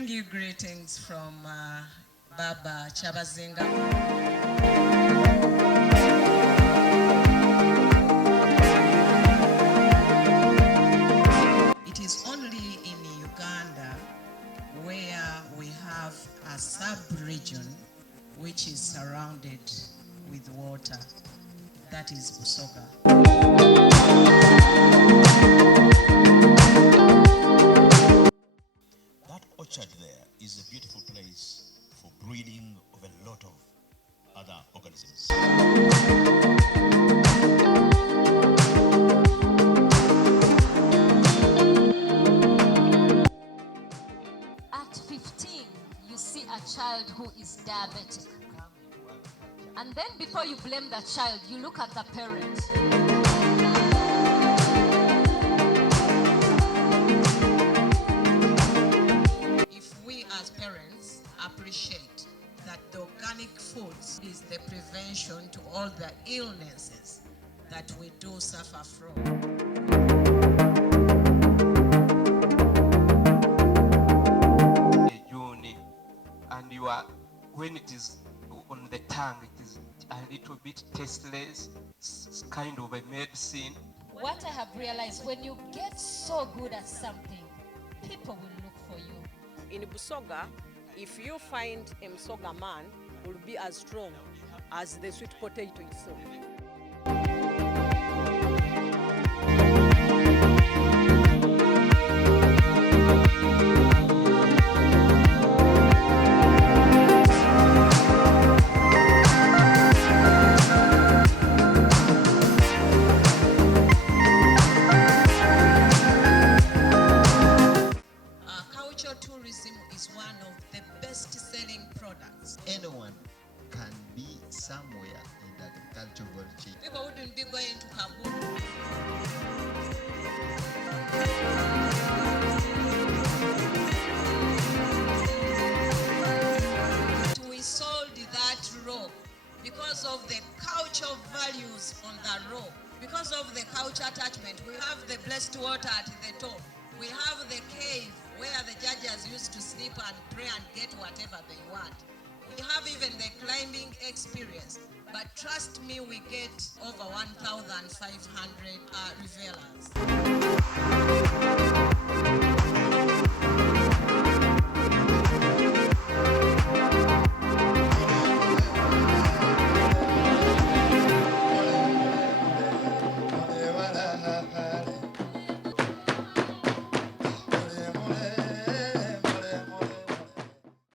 bring you greetings from Baba Chabazinga. It is only in Uganda where we have a sub-region which is surrounded with water. That is Busoga. That orchard there is a beautiful place for breeding of a lot of other organisms. At 15, you see a child who is diabetic. And then before you blame the child, you look at the parent. If we as parents appreciate that the organic foods is the prevention to all the illnesses that we do suffer from. And you are, when it is on the tongue, it is a little bit tasteless. It's kind of a medicine. What I have realized, when you get so good at something, people will look for you. In Busoga, if you find a Msoga man, will be as strong as the sweet potato itself. Tourism is one of the best-selling products. Anyone can be somewhere in the agricultural chain. People wouldn't be going to Kabul. We sold that rope because of the cultural values on the rope. Because of the culture attachment, we have the blessed water at the top. We have the cave where the judges used to sleep and pray and get whatever they want. We have even the climbing experience. But trust me, we get over 1,500 revelers.